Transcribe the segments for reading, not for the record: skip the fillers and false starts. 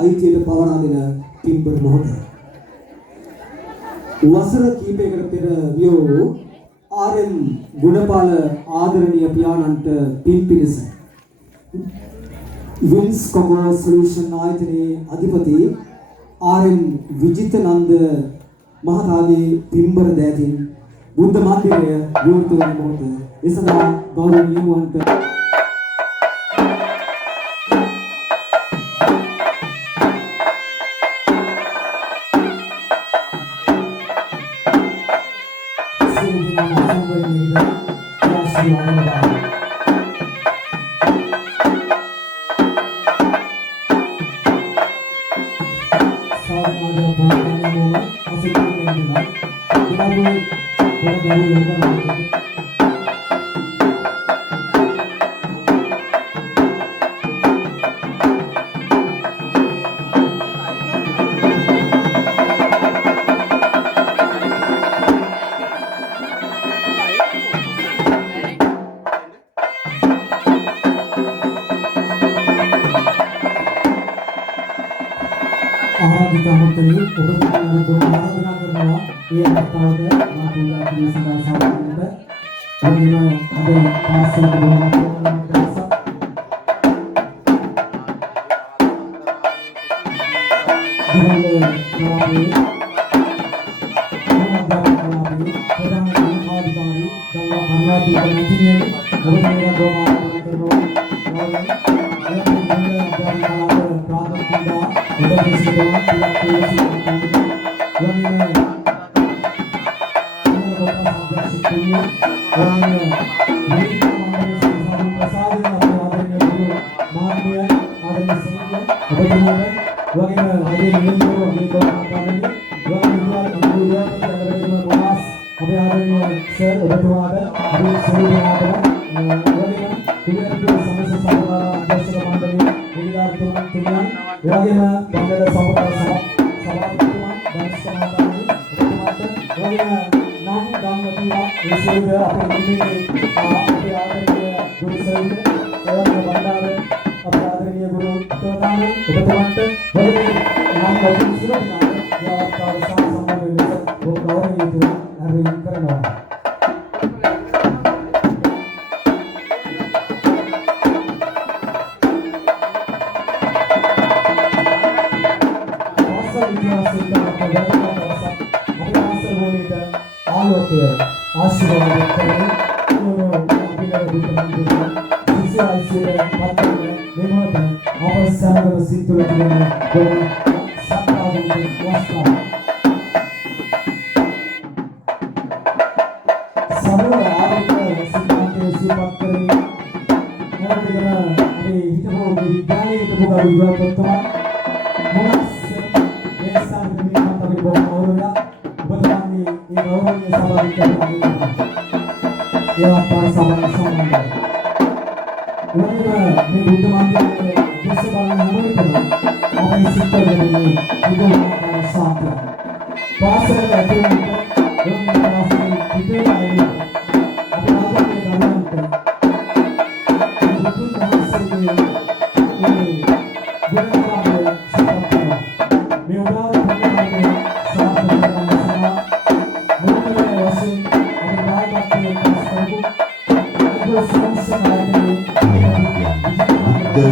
අයිතියට පවරා දෙන පින්බර මොහොත. වසර කීපයකට පෙර වියෝ ආර්.එම්. ගුණපාල ආදරණීය පියාණන්ට පින් පිණිස වින්ස් කොමර්ස් සොලියුෂන් ආයතනයේ අධිපති ආර්.එම්. විජිතනන්ද මහතාගේ පින්බර දෑතින් බුද්ධ මන්දිරය විවෘත වන මොහොත. ඒ සඳහා ගෞරවනීය වන්ට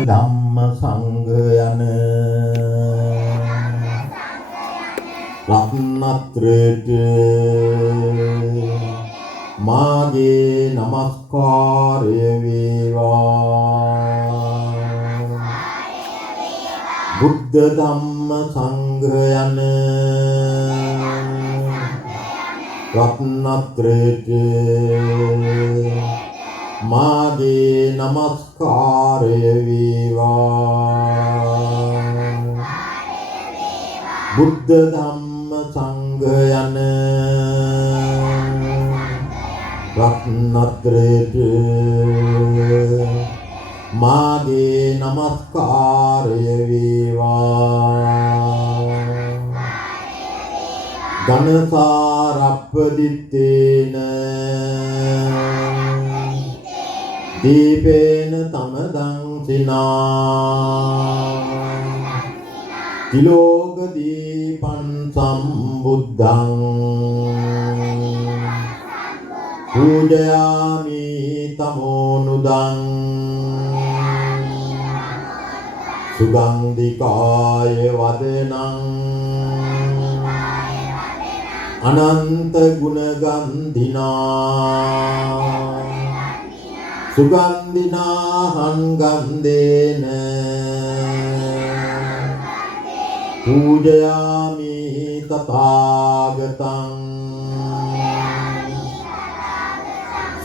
ධම්ම සංඝ යන රත්නත්‍රයට මාගේ නමස්කාරය වේවා. බුද්ධ ධම්ම සංඝ යන රත්නත්‍රයට මාගේ නමස්කාරය වේවා. බුද්ධ ධම්ම සංඝ යන රත්නත්‍රයට මාගේ නමස්කාරය වේවා. ඝනසාරප්පදිත්තේන දීපේන තමදං සිනා තිලෝක දීපං සම්බුද්ධං පූජයාමි තමෝනුදං සුගන්ධිකාය වදනං අනන්ත ගුණගන්ධිනා සුගන්ධිනාහං ගන්ධේන පූජයාමි තථාගතං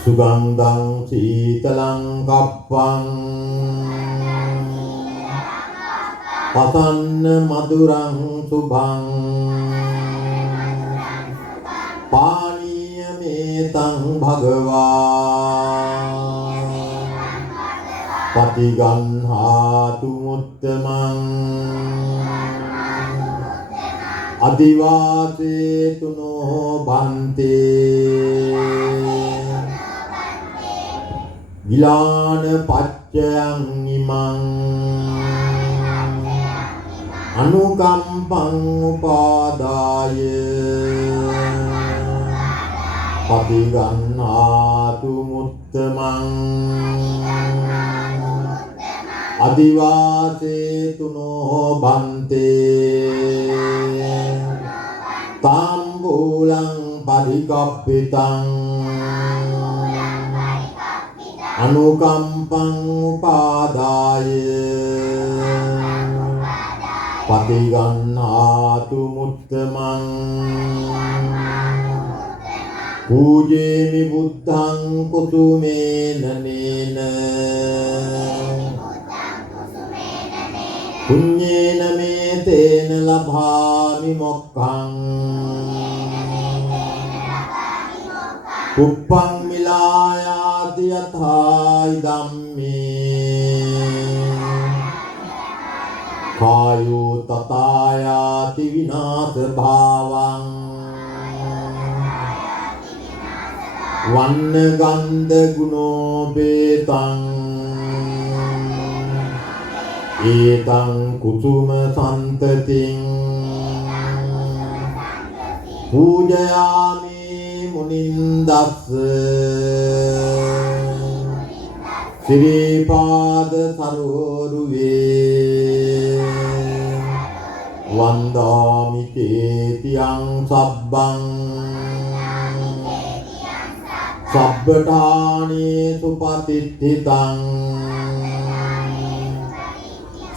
සුගන්ධං සීතලං කප්පං පතන්න මధుරං සුභං පානීය මේතං භගවා පටිගන්හාතු මුත්තමං අදිවාසේතුනෝ බන්තේ ගිලාන පච්චයං ඉමං අනුකම්පං උපාදාය පටිගන්හාතු මුත්තමං අදිවාසේතුනෝ බන්තේ තාම්බූලං පරිකප්පිතං අනුකම්පං උපාදාය පටිගන්හාතු මුත්තමං පූජේමි බුද්ධං කුසුමේන නේන පුඤ්ඤේන මේ තේන ලභාමි මොක්ඛං උප්පං මිලායාති යථායි ධම්මේ කායෝ තථායාති විනාශ භාවං වන්න ගන්ධ ගුණෝපේතං ඒතං කුසුම සන්තතින් පූජයාමි මුනින්දස්ස ශ්‍රීපාද සරෝරුවේ වන්දාමි චේතියං සබ්බං සබ්බඨානේසු පතිට්ඨිතං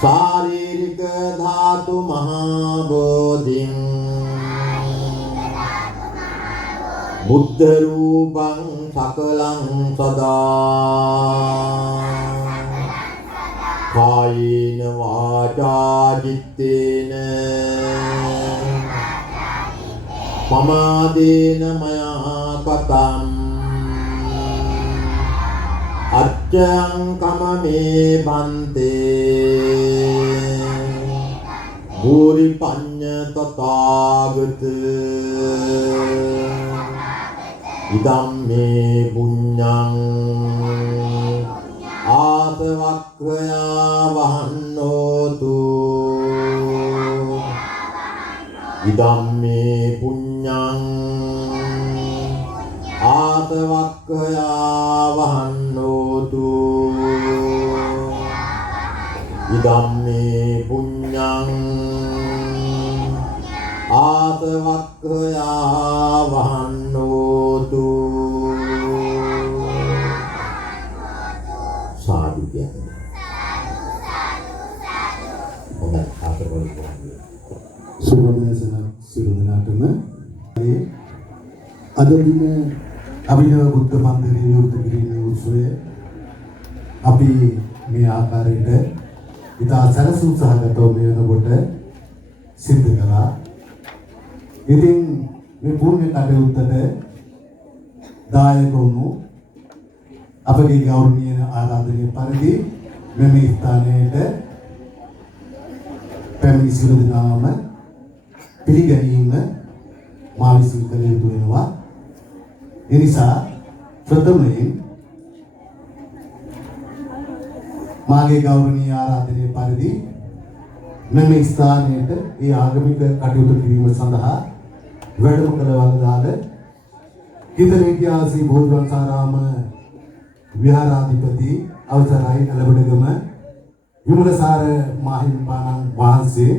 ශාරීරික ධාතු මහා බෝධිං බුද්ධ රූපං සකලං සදා කායේන වාචා චිත්තේන පමාදේන මයා කතං අච්ඡං කමමේ බන්තේ භූරි පඤ්ඤ තථාගත ඉදම්මේ පුඤ්ඤං ආසවක්ඛයා වහන්නෝතු ඉදම්මේ පුඤ්ඤං ආසවක්ඛයා වහන්නෝතු ඉදම්මේ පුඤ්ඤං ආසවක්ඛයා වහන්නෝතු සාදු කියන්නේ හොඳයි ආසවල් කියන්නේ සුබදේශන සියලු දෙනාටම අද දින අභිනව බුද්ධ මන්දිරයේ විවෘත කිරීමේ උත්සවය අපි මේ ආකාරයට ඉතා සරසුන් සහගතව මේ වෙනකොට සිද්ධ කළා. ඉතින් මේ පුණ්‍ය කටයුත්තට දායක වුණු අපගේ ගෞරවනීය ආරාධනීය පරිදි මෙම ස්ථානයට පැමිණි සියලු දෙනාම පිළිගැනීම මා විසින් කළ යුතු වෙනවා. ඒ නිසා ප්‍රථමයෙන් මාගේ ගෞරවනීය ආරාධනීය පරිදි මෙම ස්ථානයට ඒ ආගමික කටයුතු කිරීම සඳහා වැඩම කළ වදාළ කිතලේකියාසී බෝධිවංශාරාම විහාරාධිපති අවසරයි කලබඩගම විමලසාර මාහිමිපාණන් වහන්සේ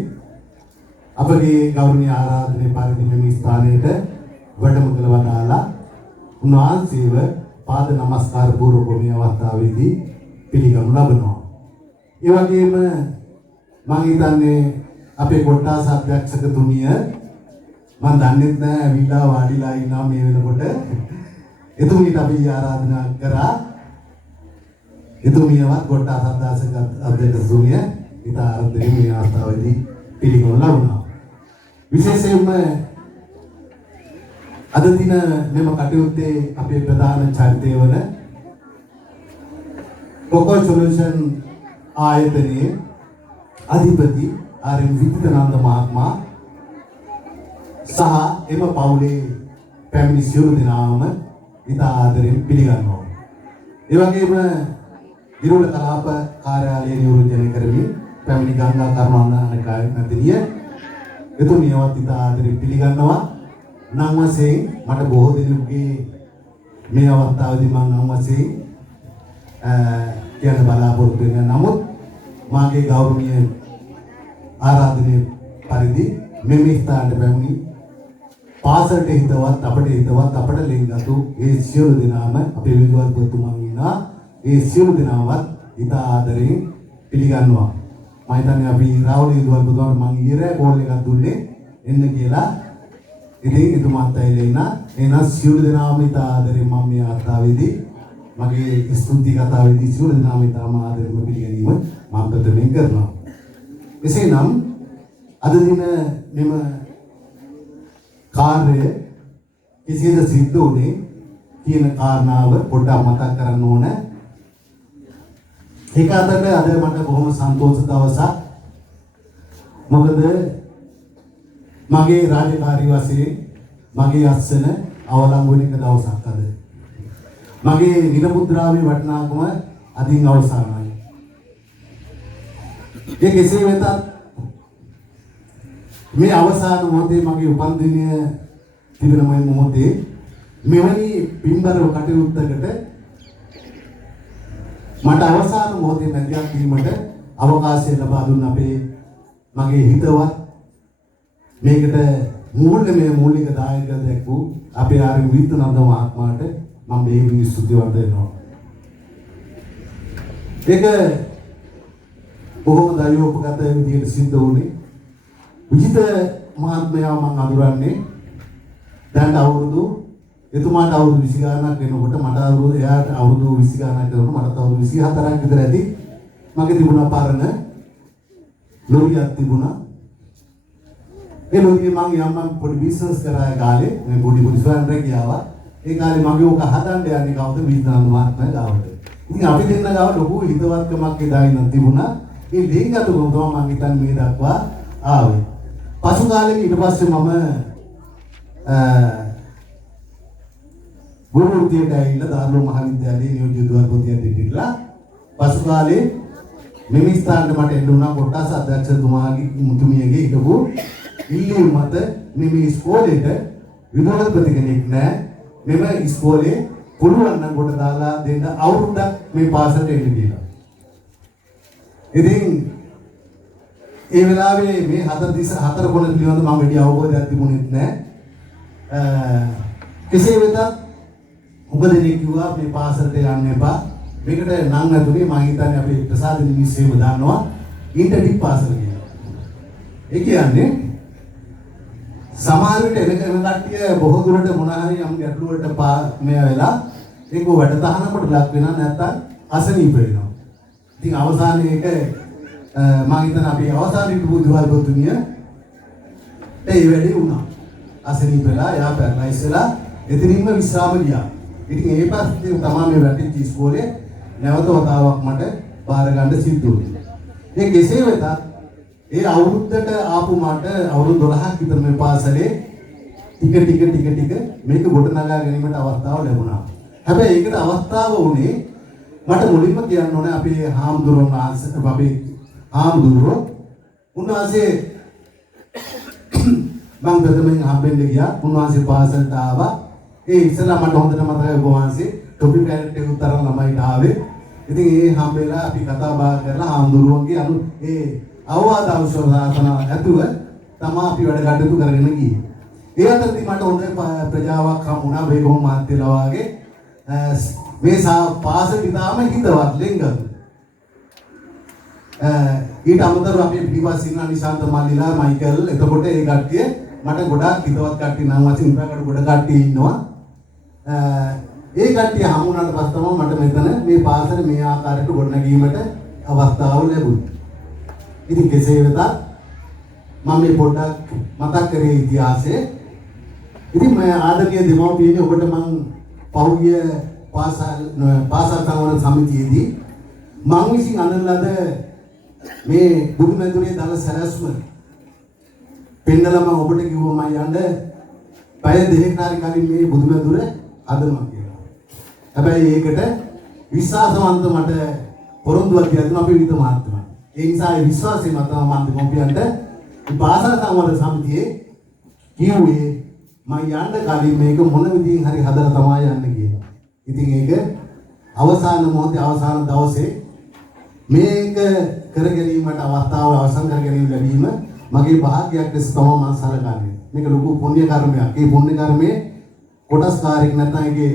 අපගේ ගෞරවනීය ආරාධනය පරිදි මෙම ස්ථානයට වැඩම කළ වදාලා උන්වහන්සේව පාද නමස්කාර පූර්වක මේ අවස්ථාවේදී පිළිගනු ලබනවා. ඒ වගේම මම හිතන්නේ අපේ කොට්ටාස අධ්‍යක්ෂකතුමිය මම දන්නේ නැහැ ඇවිල්ලා වාඩිලා ඉන්නා මේ වෙනකොට එතුමියට අපි ආරාධනා කරා එතුමියවත් කොට්ටාස අධ්‍යක්ෂකතුමිය ඊට ආරාධනෙ මේ අවස්ථාවේදී පිළිගනු ලබනවා. විශේෂයෙන්ම අද දින මෙම කටයුත්තේ අපේ ප්‍රධාන චරිතය වන කොකෝ සොලියුෂන් ආයතනයේ අධිපති ආර්.එම්. විජිතනන්ද මහත්මයා සහ එම පවුලේ පැමිණි සියලු දෙනාම ඉතා ආදරෙන් පිළිගන්නවා. ඒ වගේම විරෝධ කලාප කාර්යාලයේ නියෝජනය කරමින් පැමිණි ගංගා කරුණානායක මැතිණිය එතුමියවත් ඉතා ආදරෙන් පිළිගන්නවා. නම් වශයෙන් මට බොහෝ දෙනෙකුගේ මේ අවස්ථාවේදී මම නම් වශයෙන් කියන්න බලාපොරොත්තු වෙන නමුත් මාගේ ගෞරවනීය ආරාධනය පරිදි මෙම ස්ථානට පැමිණි පාසලට හිතවත් අපට ලෙන්ගතු ඒ සියලු දෙනාම අපේ විදුහල්පතිතුමා ඉන්නා ඒ සියලු දෙනාවත් ඉතා ආදරයෙන් පිළිගන්නවා. මම හිතන්නේ අපි රාහුල විදුහල්පතිතුමාට මම ඊයේ කෝල් එකක් දුන්නේ එන්න කියලා. ඉතින් එතුමාත් ඇවිල්ලා ඉන්න එන සියලු දෙනාම ඉතා ආදරයෙන් මම මේ අවස්ථාවේදී මගේ ස්තුති කතාවේදී සියලු දෙනාම ඉතාම ආදරයෙන් පිළිගැනීම මම ප්‍රථමයෙන් කරනවා. එසේනම් අද දින මෙම කාර්යය කිසිද සිද්ධ වුණේ කියන කාරණාව පොඩ්ඩක් මතක් කරන්න ඕන. ඒක අතට අද මට බොහොම සන්තෝෂ දවසක්. මොකද මගේ රාජකාරී වශයෙන් මගේ අස්සන අවලංගු වෙන එක දවසක් අද. මගේ නිරමුද්‍රාවේ වටිනාකම අදින් අවසానයි. ඒ කෙසේ වෙතත් මේ අවසාන මොහොතේ මගේ උපන්දිනය තිබෙන මේ මොහොතේ මෙවැනි පින්බර කටයුත්තකට මට අවසාන මොහොතේ නැතිවක් වීමට අවකාශය ලබා දුන්න අපේ මගේ හිතවත් මේකට මූලික දායකත්වයක් දැක්වූ අපේ ආර්.එම්. විජිතනන්ද මහත්මයාට මම මේ ස්තුතිවන්ත වෙනවා. ඒක බොහොම දයෝපගත විදිහට සිද්ධ වුණේ. විජිත මහත්මයා මම අඳුරන්නේ දැන් අවුරුදු එතුමාට අවුරුදු 20 ගානක් වෙනකොට මට අවුරුදු එයාට අවුරුදු 20 ගානක් වෙනකොට මට අවුරුදු 24ක් විතර ඇති. මගේ තිබුණා පරණ ලොරියක් තිබුණා. ඒ ලොරිය මම යම්මන් පොඩි බිස්නස් කරා කාලේ මේ පොඩි ස්වයං රැකියාව. ඒ කාලේ මගේ ඕක හදන්න යන්නේ කවුද විජිතනන්ද මහත්මයා ගාවට. ඉතින් අපි දෙන්න ගාව ලොකු හිතවත්කමක් එදා ඉඳන් තිබුණා. ඒ ලේගතුකම තමයි මම හිතන්නේ මේ දක්වා ආවේ. පසු කාලෙක ඊට පස්සේ මම ගුරුවෘත්තියට ඇවිල්ලා දාර්ලෝ මහාවිද්‍යාලයේ නියෝජ්‍ය විදුහල්පතියෙක් හිටිලා පසු කාලේ මෙම ස්ථානට මට එන්න උනා කොට්ටාස අධ්‍යක්ෂතුමාගේ මුතුමියගේ හිටපු ඉල්ලීම මත මෙම ඉස්කෝලේට විදුහල්පති කෙනෙක් නැහැ. මෙම ඉස්කෝලේ පුළුවන් නම් කොට දාලා දෙන්න අවුරුද්දක් මේ පාසලට එන්න කියලා. ඉතින් ඒ වෙලාවේ මේ හතර කොන පිළිබඳව මම වැඩි අවබෝධයක් තිබුණෙත් නැහැ. කෙසේ වෙතත් උපදෙනෙක් කිව්වා මේ පාසලට යන්න එපා. මේකට නම් නැතුනේ මම හිතන්නේ අපේ ප්‍රසාද නිමිස්සේම දානවා ඉන්ටර්ඩිප් පාසල කියලා. ඒ කියන්නේ සමහර විට එන කට්ටිය බොහෝ දුරට මොන හරි යම් ගැටලුවකට මේ වෙලා ඒක වැඩතහනකට ලක් වෙනා නැත්තම් අසනීප වෙනවා. ඉතින් අවසානයේ ඒක මම හිතන අපි අවසානයේ විදුහල්පතිතුමිය ඒ වැඩේ වුණා. අසනීප වෙලා යා පැරලයිස් වෙලා එතනින්ම විශ්‍රාම ගියා. ඉතින් ඒ පස්සේ තමයි මේ වැටිච්ච ඉස්කෝලේ නැවත වතාවක් මට බාර ගන්න සිද්ධ වුණේ. ඒ කෙසේ වෙතත් ඒ අවුරුද්දට ආපු මට අවුරුදු 12ක් විතර මේ පාසලේ ටික මේක ගොඩනගා ගැනීමට අවස්ථාව ලැබුණා. හැබැයි ඒකට අවස්ථාව උනේ මට මුලින්ම කියන්න ඕනේ අපේ හාමුදුරුවෝ උන්වහන්සේ මම ප්‍රථමයෙන් හම්බෙන්න ගියා. උන්වහන්සේ පාසලට ආවා. ඒ ඉස්සෙල්ලා මට හොඳට මතකයි උන්වහන්සේ ටොපි පැරට් එක උතරන ළමයිට ආවේ. ඉතින් ඒ හම්බෙලා අපි කතා බහ කරලා ආඳුරුවන්ගේ ඒ අවවාද අවශ්‍යතාවන ඇතුව තමයි අපි වැඩ කටයුතු කරගෙන ගියේ. ඒ අතරදී මට හොඳ ප්‍රජාවක් හම්බුණා වේගොම් මාත්‍යලා වාගේ. මේ පාසල ඉතාම හිතවත් ලෙන්ගතු. ඊට අමතරව අපේ පිටිපස්සේ ඉන්න නිශාන්ත මල්ලිලා මයිකල් එතකොට ඒ කට්ටිය මට ගොඩාක් හිතවත් කට්ටිය නම් වශයෙන් උඩකට ගොඩ කට්ටිය ඉන්නවා. ඒ කට්ටිය හමුුණාට පස්සේ තමයි මට මෙතන මේ පාසල මේ ආකාරයට ගොඩනැගීමට අවස්ථාව ලැබුණේ. ඉතින් කෙසේ වෙතත් මම මේ පොඩ්ඩක් මතක් කරේ ඉතිහාසය. ඉතින් මම ආදරණීය දෙමව්පියනි ඔබට මම පෞද්ගලික පාසල් සංවර්ධන සමිතියේදී මම විසින් අඳින ලද මේ බුදුමැදුරේ දල සැලැස්ම පෙන්නලා මම ඔබට කිව්වා මම යන්න පැය දෙකකට කලින් මේ බුදුමැදුර හදනවා කියලා. හැබැයි ඒකට විශ්වාසවන්ත මට පොරොන්දුවක් දීලා දුන්නා අපේ විත මහත්මයා. ඒ නිසා ඒ විශ්වාසය මත මම දෙමව්පියන්ට මේ පාසල් සංවර්ධන සමිතියේ කිව්වේ මම යන්න කලින් මේක මොන විදිහින් හරි හදලා තමයි යන්න කියලා. ඉතින් ඒක අවසාන මොහොතේ අවසාන දවසේ මේක කර ගැනීමට අවස්ථාව අවසන් කර ගැනීම ලැබීම මගේ භාග්‍යයක් ලෙස තමයි මම සැලකන්නේ. මේක ලොකු පුණ්‍ය කර්මයක්. ඒ පුණ්‍ය කර්මයේ කොටස්කාරයෙක් නැත්නම් ඒකේ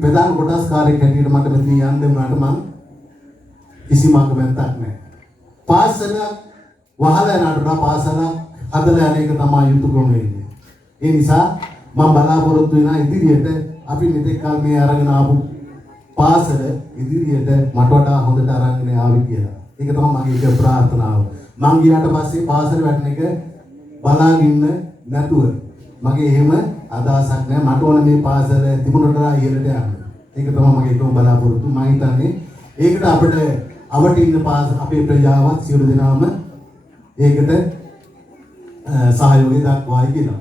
ප්‍රධාන කොටස්කාරයෙක් හැටියට මට මෙතන යන්න දුන්නාට මම කිසිම අකමැත්තක් නැහැ. පාසල වහලා යනට පාසල හදලා යන එක තමයි යුතුයකම වෙන්නේ. ඒ නිසා මම බලාපොරොත්තු වෙනා ඉදිරියට අපි මෙතෙක් කල මේ අරගෙන ආපු පාසල ඉදිරියට මට වඩා හොඳට අරගෙන ආවි කියලා. ඒක තමයි මගේ ප්‍රාර්ථනාව. මං ගියාට පස්සේ පාසල වැටෙන එක බලාගින්න නැතුව මගේ එහෙම අදහසක් නැහැ. මට ඕන මේ පාසල තිබුණට ඉහළට යන්න. ඒක තමයි මගේ එකම බලාපොරොත්තු. මම හිතන්නේ ඒකට අපිට අවට ඉන්න අපේ ප්‍රජාවත් සියලු දෙනාම ඒකට සහයෝගය දක්වායි කියලා.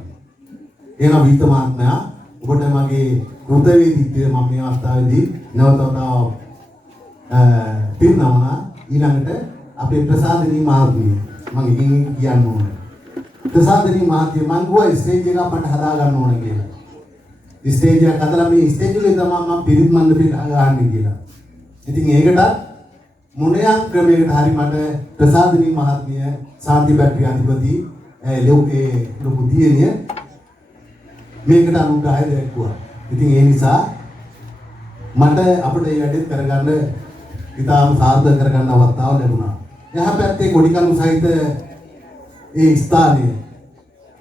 එහෙනම් විත මහත්මයා ඔබට මගේ කෘතවේදීත්වය මම මේ අවස්ථාවේදී නැවතවතාවක් පිරිනමන ඊළඟට අපේ ප්‍රසාදිනී මහත්මිය මම ඉතින් කියන්න ඕනේ. ප්‍රසාදිනී මහත්මිය මම ගියා ස්ටේජ් එක අපට හදා ගන්න ඕනේ කියලා. ස්ටේජ් එක හදලා මේ ස්ටේජ් එකේ තමයි මම පිරිත් මණ්ඩපේ ගහන්නේ කියලා. ඉතින් ඒකට මොණයක් ක්‍රමයකට හරි මට ප්‍රසාදිනී මහත්මිය සාන්ති බැටරි අධිපති ලොකු දියණිය මේකට අනුග්‍රහය දැක්වුවා. ඉතින් ඒ නිසා මට අපිට මේ වැඩේ කරගන්න ඉතාම සාර්ථක කරගන්න අවස්ථාව ලැබුණා. එහා පැත්තේ කොඩිකලු සහිත ඒ ස්ථානයේ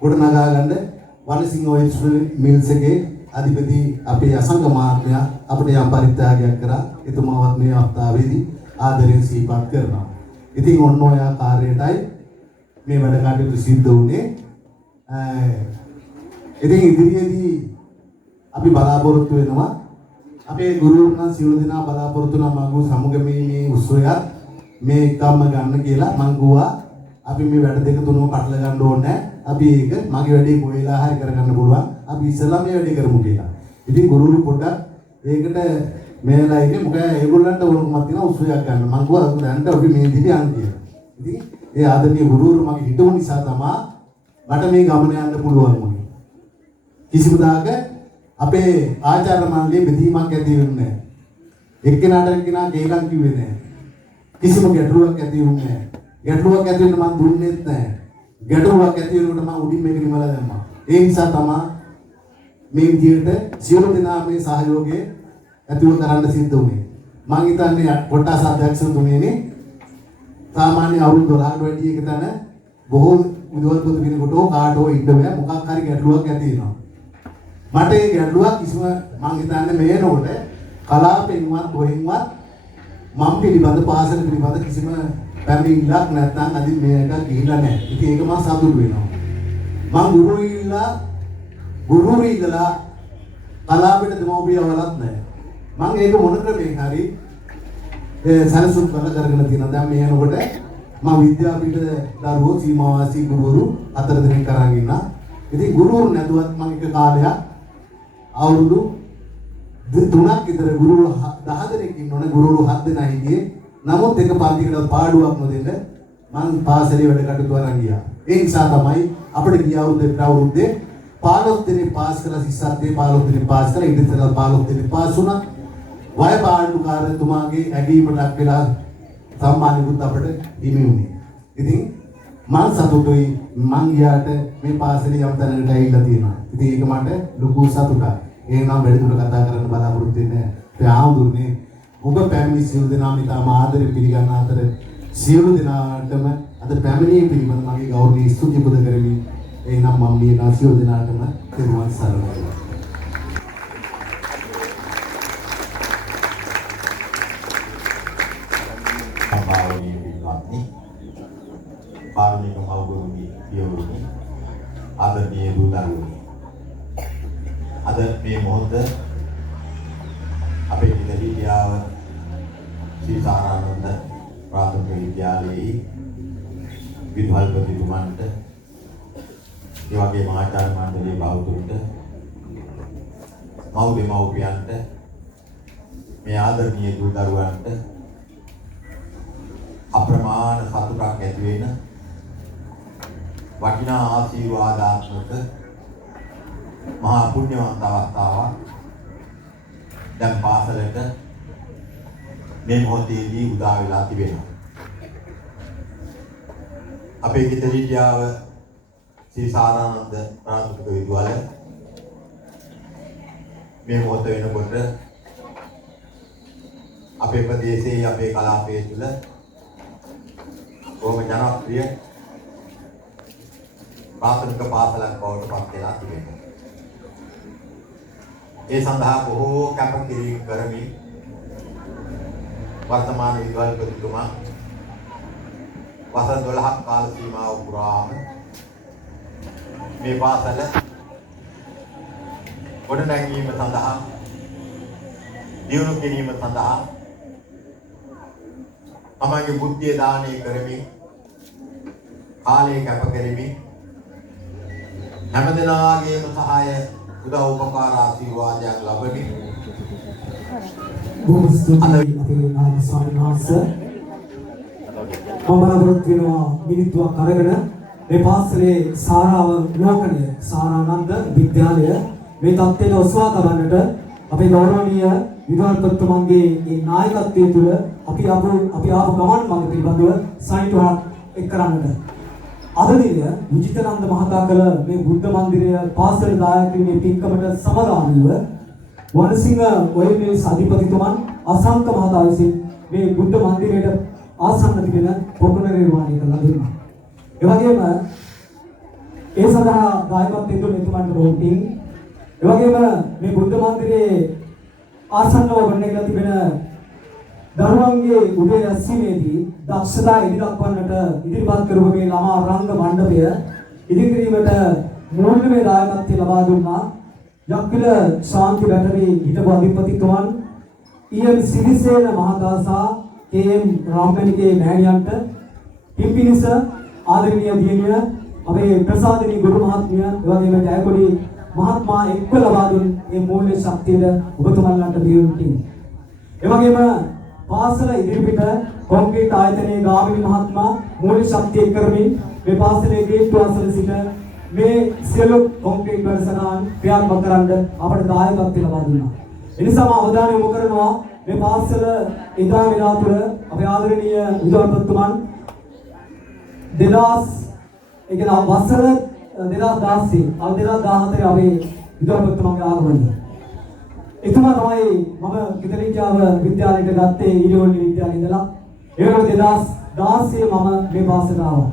ගොඩනගා ගන්න වනසිංහ ඔයිල් මිල්ස් එකේ අධිපති අපේ අසංග මහත්මයා අපිට යම් පරිත්‍යාගයක් කරා. එතුමාවත් මේ අවස්ථාවේදී ආදරයෙන් සිහිපත් කරනවා. ඉතින් ඔන්න ඔය ආකාරයටයි මේ වැඩ කටයුතු සිද්ධ වුණේ. ඉතින් ඉදිරියේදී අපි බලාපොරොත්තු වෙනවා අපේ ගුරුවරුන් සියලු දෙනා බලාපොරොත්තු වෙනවා මගු සමුගමේ මේ උත්සවයත් මේ එකම ගන්න කියලා මං ගුවා. අපි මේ වැඩ දෙක තුනම කඩලා ගන්න ඕනේ. අපි ඒක මගේ වැඩේ කොහෙලා හරි කරගන්න පුළුවන්. අපි ඉස්සලා මේ වැඩේ කරමු කියලා. ඉතින් ගුරුවරු පොඩ්ඩක් ඒකට මේලා ඉන්නේ මොකද ඒගොල්ලන්ට ඕනකමක් තියෙනවා උත්සවයක් ගන්න. මං ගුවා දැන්ට අපි මේ දිහේ යන්න කියලා. ඉතින් ඒ ආදරණීය ගුරුවරු මගේ හිතවු නිසා තමයි මට මේ ගමන යන්න පුළුවන් වුණේ. කිසිම දායක අපේ ආචාර්ය මණ්ඩලයේ බෙදීමක් ඇති වෙන්නේ නැහැ. එක්කෙනාට එක්කෙනා ගේලම් කිව්වේ නැහැ. කිසිම ගැටලුවක් ඇති වුණේ නැහැ. ගැටලුවක් ඇති වෙන්න මම දුන්නේත් නැහැ. ගැටලුවක් ඇති වෙනකොට මම උඩින් මේක නිමලා දැම්මා. ඒ නිසා තමයි මේ විදිහට සියලු දෙනා මේ සහයෝගය ඇතිව කරන්න සිද්ධ වුණේ. මම හිතන්නේ කොටස් අධ්‍යක්ෂතුමියනේ සාමාන්‍ය අවුරුදු 12කට වැඩි එක තන බොහෝ විද්වත්පති කෙනෙකුට කාට හෝ ඉන්න බෑ. මොකක් හරි ගැටලුවක් ඇති වෙනවා. මට ඒ ගැටලුවක් කිසිම මං හිතන්නේ මේනකොට කලාපෙන්වත් කොහෙන්වත් මම පිළිබඳ පාසල පිළිබඳ කිසිම පැමිණිල්ලක් නැත්නම් අදින් මේක ගිහිල්ලා නැහැ. ඉතින් ඒක මම සතුටු වෙනවා. මං ගුරු ඉඳලා කලාපෙට දෙමව්පිය වලත් නැහැ. මං ඒක මොන ක්‍රමෙන් හරි සැලසුම් කරලා කරගෙන තියෙනවා. දැන් මේනකොට මම විද්‍යාපීඨ දරුවෝ සීමාවාසී ගුරුවරු 4 දෙනෙක් අරන් ඉන්නා. ඉතින් ගුරුවරු නැතුවත් මම එක කාලයක් අවුරුදු 3ක් විතර ගුරුවරු 10 දෙනෙක් ඉන්නෝනේ. ගුරුවරු 7 දෙනා හිටියේ. නමුත් එක පන්තිකට පාඩුවක් නොදෙන්න මං පාසලේ වැඩ කටයුතු අරන් ගියා. ඒ නිසා තමයි අපිට ගිය අවුරුද්දේ 15 දෙනෙක් පාස් කරලා සිස්සත්ේ 15 දෙනෙක් පාස් කරලා ඉදිරියට 15 දෙනෙක් පාස් වුණා. වය පාඩුකාරතුමාගේ ඇගීමට ලක් වෙලා සම්මානෙකුත් අපිට හිමි වුණේ. ඉතින් මං සතුටුයි මං ගියාට මේ පාසලේ යම් තැනකට ඇවිල්ලා තියෙනවා. ඉතින් ඒක මට ලොකු සතුටක්. එහෙනම් වැඩිදුර කතා කරන්න බලාපොරොත්තු වෙන්නේ නැහැ. ආමුදුනේ ඔබ පැමිණි සියලු දෙනාම ඉතාම ආදරෙන් පිළිගන්න අතර සියලු දෙනාටම අද පැමිණීම පිළිබඳ මගේ ගෞරවනීය ස්තුති පුද කරමි. එහෙනම් මම මේ සියලු දෙනාටම තෙරුවන් සරණයි. සම්භාවනීය පින්වත්නි, පාරමික මව්ගුරුනි පියවරුනි, ආදරණීය දූ දරුවනි, අද මේ මොහොත අපේ විද්‍යාව ශ්‍රී සාරානන්ද ප්‍රාථමික විද්‍යාලයේ විදුහල්පතිතුමන්ට ඒ වගේම ආචාර්ය මණ්ඩලයේ බෞද්ධුන්ට මව් දෙමව්පියන්ට මේ ආදරණීය දූ දරුවන්ට අප්‍රමාණ සතුටක් ඇති වෙන වටිනා ආශිර්වාදාත්මක මහා පුණ්‍යවන්ත අවස්ථාවක් දැන් පාසලට මේ මොහොතේදී උදා වෙලා තිබෙනවා. අපේ ගෙදරිටියාව ශ්‍රී සාරානන්ද ප්‍රාථමික විද්‍යාලය මේ මොහොත වෙනකොට අපේ ප්‍රදේශයේ අපේ කලාපයේ තුල බොහොම ජනප්‍රිය ප්‍රාථමික පාසලක් බවට පත් වෙලා තිබෙනවා. ඒ සඳහා බොහෝ කැපකිරීම කරමින් වර්තමාන විද්‍යාලපතිතුමා වසර 12ක් කාල සීමාව පුරාම මේ පාසල ගොඩනැගීම සඳහා දියුණු කිරීම සඳහා තමගේ බුද්ධිය දානය කරමින් කාලය කැප කරමින් හැමදෙනාගේම සහාය උදව් උපකාර ආශිර්වාදයක් ලැබෙමින් බොහොම ස්තුතියි අපේ නායක ස්වාමීන් වහන්සේ. මම බලාපොරොත්තු වෙනවා මිනිත්තුවක් අරගෙන මේ පාසලේ සාරාව ලෝකණය සාරානන්ද විද්‍යාලය මේ තත්ත්වයට ඔසවා තබන්නට අපේ ගෞරවනීය විද්‍යාපතිතුමන්ගේ මේ නායකත්වයේ තුල අපි ආපු ගමන් මඟ පිළිබඳව සයින්ටුවක් එක් කරන්නට අද දින විජිතනන්ද මහතා කළ මේ බුද්ධ මන්දිරය පාසල දායකීමේ පින්කමට සමගාමීව වනසිංහ ඔයමේ අධිපතිතුමන් අසංක මහතා විසින් මේ බුද්ධ මන්දිරයට ආසන්න තිබෙන පොකුණ නිර්මාණය කරලා දුන්නා. ඒ වගේම ඒ සඳහා දායකත්වයෙන් දුන්න එතුමන්ට බොහෝ පින්. ඒ වගේම මේ බුද්ධ මන්දිරයේ ආසන්නව ගොඩනැගලා තිබෙන දරුවන්ගේ උදේ රැස්වීමේදී දක්ෂතා ඉදිරිපත් ඉදිරිපත් කරපු මේ ළමා රංග මණ්ඩපය ඉදිකිරීමට මූලික දායකත්වය ලබා දුන්නා. යක්කිල ශාන්ති බැටරි හිටපු අධිපතිතුමන් ඊ.එම්. සිරිසේන මහතා සහ කේ.එම්. රාමකණිගේ මෑණියන්ට පිම්පිනිස ආදරණීය දියණිය අපේ ප්‍රසාදිනී ගුරු මහත්මිය එවැගේම ජයකොඩි මහත්මයා එක්ව ලබා දුන් මේ මූල්‍ය ශක්තියද ඔබතුමන්ලන්ට දියුණුවටි. එවැගේම පාසල ඉදිරිපිට කොන්ක්‍රීට් ආයතනයේ ගාමිණී මහත්මයා මූල්‍ය ශක්තිය කරමින් මේ පාසලේ ගේට්ටුව අසල සිට මේ සියලු කොන්ක්‍රීට් වැඩසටහන් ක්‍රියාත්මක කරන්න අපට දායකත්වය ලබා දුන්නා. ඒ නිසා මම අවධානය යොමු කරනවා මේ පාසල ඉදා වෙලා තුර අපේ ආදරණීය විද්‍යාපතිතුමන් 2000 වසර 2016 2014 අපේ විද්‍යාපතිතුමන්ගේ ආගමනය. එතුමා තමයි මම කිතලින්ජාව විද්‍යාලයට ගත්තේ ඊළෝණි විද්‍යාලේ ඉඳලා. ඒ වගේම 2016 මම මේ පාසලට ආවා.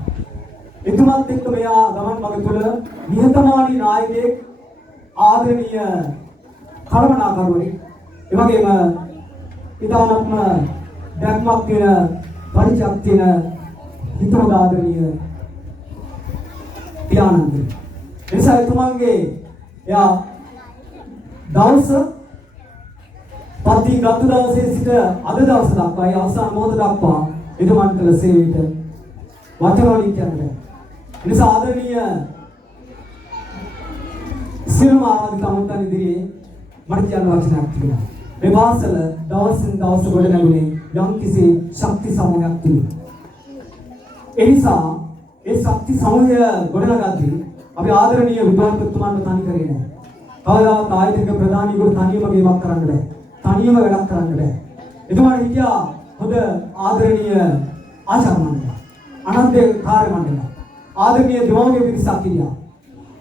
එතුමත් එක්ක මෙයා ගමන් මඟ තුළ නිහතමානී නායකයෙක් ආදරණීය කළමනාකරුවෙක් ඒ වගේම ඉතාමත්ම දැක්මක් තියෙන පරිචයක් තියෙන හිතවත ආදරණීය පියාණන්ගේ එනිසා එතුමන්ගේ එයා දවස පත්ති ගත්තු දවසේ සිට අද දවස දක්වා ඒ අවසාන මොහොත දක්වා එතුමන් කළ සේවයට වචන වලින් කියන්නේ නිසා ආදරණීය සියලුම ආරාධිතවන්තන් ඉදිරියේ මට කියන්න වචනයක් තිබෙනවා. මේ පාසල දවසින් දවස ගොඩ නැගුණේ යම්කිසි ශක්ති සමූහයක් තුලින්. ඒ නිසා ඒ ශක්ති සමූහය ගොඩනගද්දී අපි ආදරණීය විද්වාන්තුමාන්ව තනි කරේ නැහැ. කවදාවත් ආයතනික ප්‍රධානීවරු තනියම ගේමක් කරන්න බෑ. තනියම වැඩක් කරන්න බෑ. එතුමාට හිටියා හොඳ ආදරණීය ආචාර්ය මණ්ඩලය, අනන්ත කාර්ය මණ්ඩලය, ආදරණීය දෙමව්පිය පිරිසක් හිටියා.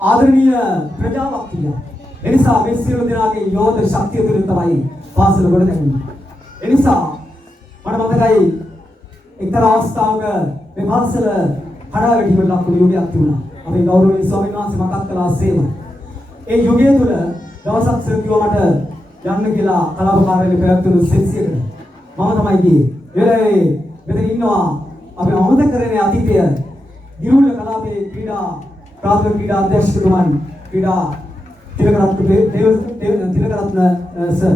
ආදරණීය ප්‍රජාවක් හිටියා. ඒ නිසා මේ සියලු දෙනාගේ යෝධ ශක්තිය තුළින් තමයි පාසල ගොඩ නැගෙන්නේ. ඒ නිසා මට මතකයි එක්තරා අවස්ථාවක මේ පාසල හඩා වැටීමට ලක් වුණු යුගයක් තිබුණා. අපේ ගෞරවනීය ස්වාමීන් වහන්සේ මතක් කළා සේම. ඒ යුගය තුළ දවසක් සර්කියෝ මට යන්න කියලා කලාප කාර්යාලේ පැවැත්වුණු සෙන්සියකට මම තමයි ගියේ. ඒ වෙලාවේ මෙතන ඉන්නවා අපි අමතක කරන්නේ අතීතය. ගිරුල්ල කලාපේ ක්‍රීඩා ප්‍රාථමික ක්‍රීඩා අධ්‍යක්ෂකතුමන් ක්‍රීඩා තිලකරත්න සර්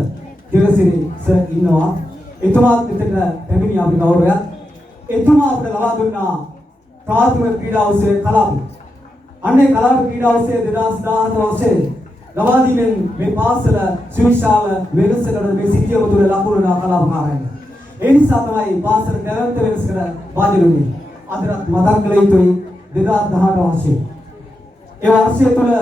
තිලසිරි සර් ඉන්නවා. එතුමාත් මෙතන පැමිණි අපි ගෞරවයක්. එතුමා අපිට ලබා දුන්නා ප්‍රාථමික ක්‍රීඩා උත්සවයේ කලාපය. අන්නේ කලාප ක්‍රීඩා උත්සවයේ 2017 වර්ෂයේ ලබා දීමෙන් මේ පාසල සුවිශාල වෙනසකට මේ සිටියම තුළ ලකුණු කලාප කාර්යය. ඒ නිසා තමයි පාසල දැවැන්ත වෙනසකට වාදින වුණේ. අදට මතක් කළ යුතුයි 2018 වර්ෂයේ. ඒ වර්ෂය තුළ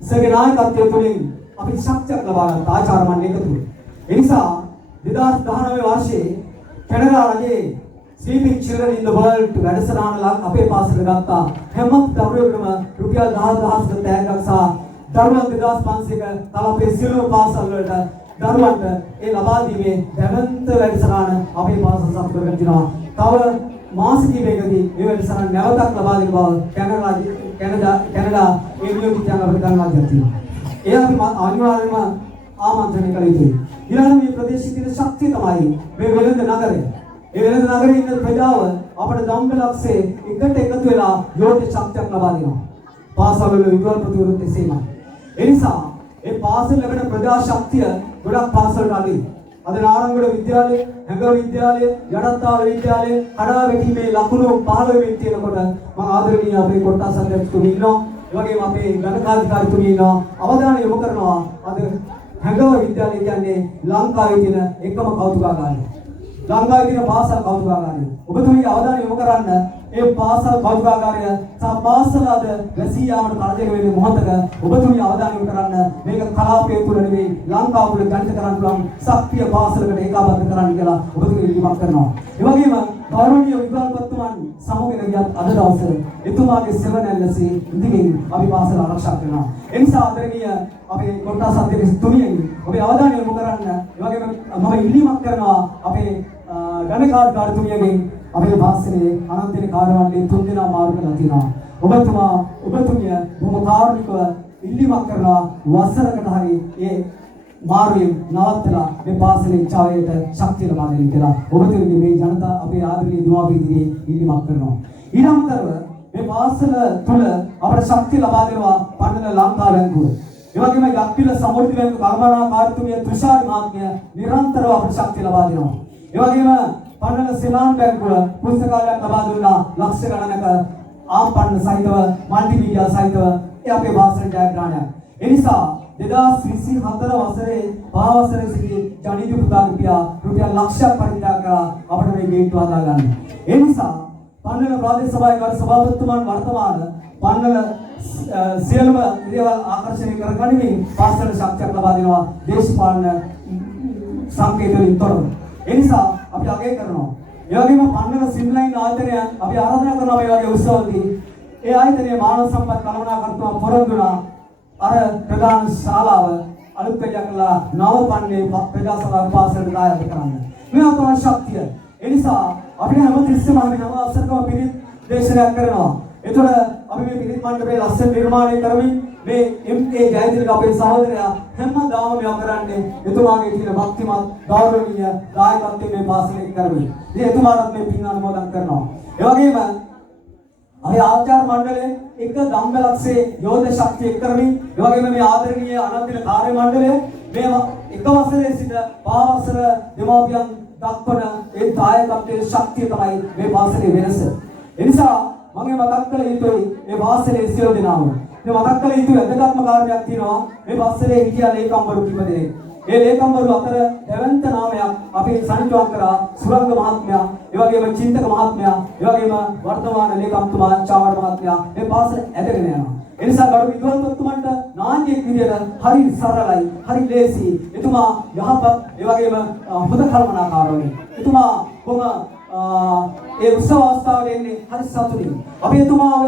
සගේ නායකත්වය තුළින් අපි ශක්තියක් ලබා ගත්ත ආචාර්ය මණ්ඩලය එකතු වුණා. ඒ නිසා 2019 වර්ෂයේ කැනඩා රජයේ Sleeping Children in the World වැඩසටහන අපේ පාසලට ගත්තා. හැම දරුවෙකුටම රුපියල් 10,000ක තෑග්ගක් සහ දරුවන් 2500ක කලාපේ සියලුම පාසල් වලට දරුවන්ට ඒ ලබා දීමේ දැවැන්ත වැඩසටහන අපේ පාසල සතු කරගෙන තිනවා. තව මාස කිහිපයකදී මේ වැඩසටහන නැවතත් ලබා දෙන බව කැනඩා ඒ නියෝජිතයන් අපිට දැනගන්න තියෙනවා. ඒ අපි අනිවාර්යයෙන්ම ආමන්ත්‍රණය කළ යුතුයි. ඊළඟ මේ ප්‍රදේශයේ තියෙන ශක්තිය තමයි මේ වෙළඳ නගරය. ඒ වෙළඳ නගරයේ ඉන්න ප්‍රජාව අපේ දම්බලක්සේ එකට එකතු වෙලා යෝධ ශක්තියක් ලබා දෙනවා. පාසල් වල විද්‍යාපතිවරුත් එසේමයි. ඒ නිසා ඒ පාසල් ලැබෙන ප්‍රජා ශක්තිය ගොඩක් පාසල්ට අඩුයි. අද නාරංගල විද්‍යාලය, හැඟ විද්‍යාලය, යටත්තාල විද්‍යාලය කඩා වැටීමේ ලකුණු 15 තියෙනකොට මම ආදරණීය අපේ කොට්ටාස අධ්‍යක්ෂතුමනි ඉන්නවා. ඒ වගේම අපේ ගණකාධිකාරිතුමනි ඉන්නවා. අවධානය යොමු කරනවා අද හැඟ විද්‍යාලය කියන්නේ ලංකාවේ තියෙන එකම කෞතුකාගාරය. ලංකාවේ තියෙන පාසල් කෞතුකාගාරය. ඔබතුමීගේ අවධානය යොමු කරන්න ඒ පාසල් කෞතුකාගාරය සහ පාසල අද වැසී යාමට කරදර වෙන මොහොතක ඔබතුමී අවධානය යොමු කරන්න මේක කලාපයේ තුල නෙවෙයි ලංකාව තුල ගණිත කරන්න පුළුවන් ශක්තිය පාසලකට ඒකාබද්ධ කරන්න කියලා ඔබතුමී ඉල්ලීමක් කරනවා. ඒ වගේම ගෞරවනීය විද්‍යාපතිතුමන් සමුගෙන ගියත් අද දවසේ එතුමාගේ සෙවණැල්ලසේ ඉදිරියෙන් අපි පාසල ආරක්ෂා කරනවා. ඒ නිසා ආදරණීය අපේ කොට්ටාස අධ්‍යක්ෂතුමියන් ඔබේ අවධානය යොමු කරන්න. ඒ වගේම මම ඉල්ලීමක් කරනවා අපේ ගණකාධිකාරිතුමියගෙන් අපේ පාසලේ අනන්තේ කාර්යමණ්ඩලයේ 3 දෙනා මාරු කරලා තියෙනවා. ඔබතුමිය බොහොම කාරුණිකව ඉල්ලීමක් කරනවා වසරකට හරි ඒ මාරුවෙන් නවත්තලා මේ පාසලේ ඡායයට ශක්තිය ලබා දෙන්න කියලා ඔබතුමියගේ මේ ජනතා අපේ ආදරණීය දිවාපිය ඉදිරියේ ඉල්ලීමක් කරනවා. ඊළඟටව මේ පාසල තුල අපට ශක්තිය ලබා දෙනවා පන්නල ලංකා බැංකුව. ඒ වගේම යක්තිල සමෘද්ධි බැංකුව කර්මනාකාරීතුමිය තුෂාරි මහත්මිය නිරන්තරව අපට ශක්තිය ලබා දෙනවා. ඒ වගේම පන්නල සෙනාන් බැංකුව පුස්තකාලයක් ලබා දුන්නා ලක්ෂ ගණනක ආපන්න සහිතව මල්ටිමීඩියා සහිතව ඒ අපේ පාසලේ ජයග්‍රහණයක්. ඒ නිසා 2024 වසරේ පාවසරේ සිටි ජනිදු පුතාගේ රුපියල් ලක්ෂයක් පරිත්‍යාග කරලා අපිට මේ ගේට්ටුව හදා ගන්න. ඒ නිසා පන්නල ප්‍රාදේශ සභාවේ කාර්ය සභාපතිතුමන් වර්තමාන පන්නල සියලුම දේවල් ආකර්ෂණය කරගනිමින් පාසලට ශක්තියක් ලබා දෙනවා දේශපාලන සංකේතවලින් තොරව. ඒ නිසා අපි අගය කරනවා. ඒ වගේම පන්නල සිම්ලයින් ආයතනය අපි ආරාධනා කරනවා මේ වගේ උත්සවවලදී ඒ ආයතනයේ මානව සම්පත් කළමනාකරතුමා පොරොන්දුනා අර ප්‍රධාන ශාලාව අලුත් පෙරකලා නවපන්නේ ප්‍රජාසභාව පාසලට දායක කරන්න. මේ තමයි ශක්තිය. ඒ නිසා අපිට හැම තිස්සෙම හැම අවසරකම පිළිත් දේශනයක් කරනවා. එතකොට අපි මේ පිළිත් මණ්ඩපයේ ලස්සන නිර්මාණය කරමින් මේ MA ජයතිලක අපේ සහෝදරයා හැමදාම මේවා කරන්නේ එතුමාගේ තියෙන භක්තිමත් ගෞරවනීය දායකත්වයෙන් මේ පාසලේ කරමින්. ඉතින් එතුමාට මේ පින් අනුමෝදන් කරනවා. ඒ වගේම අපි ආචාර්ය මණ්ඩලයේ එක දම්බලක්සේ යෝධ ශක්තිය එක් කරමින් ඒ වගේම මේ ආදරණීය අනන්තිල කාර්ය මණ්ඩලය මේ එක වසරේ සිට පාවසර දෙමාපියන් දක්වන ඒ දායකත්වයේ ශක්තිය තමයි මේ පාසලේ වෙනස. ඒ නිසා මම මතක් කළ යුතුයි මේ පාසලේ සියලු දෙනාම. මේ මතක් කළ යුතු වැදගත්ම කාරණයක් තියෙනවා මේ පාසලේ හිටියා ලේකම්වරු කිප දෙනෙක්. ඒ ලේකම්වරු අතර දැවැන්ත නාමයක් අපි සංජෝග කරා සුරංග මහත්මයා, ඒ වගේම චින්තක මහත්මයා, ඒ වගේම වර්තමාන ලේකම්තුමා චාවර මහත්මයා මේ පාසල ඇදගෙන යනවා. එනිසා ගරු විද්වත්තුමන්ට නාන්දියෙක් විදියට හරි සරලයි, හරි ලේසි. එතුමා යහපත් ඒ වගේම හොඳ කල්පනාකාරවනේ. එතුමා කොහොම ඒ උත්සව අවස්ථාවට එන්නේ හරි සතුටින්. අපි එතුමාව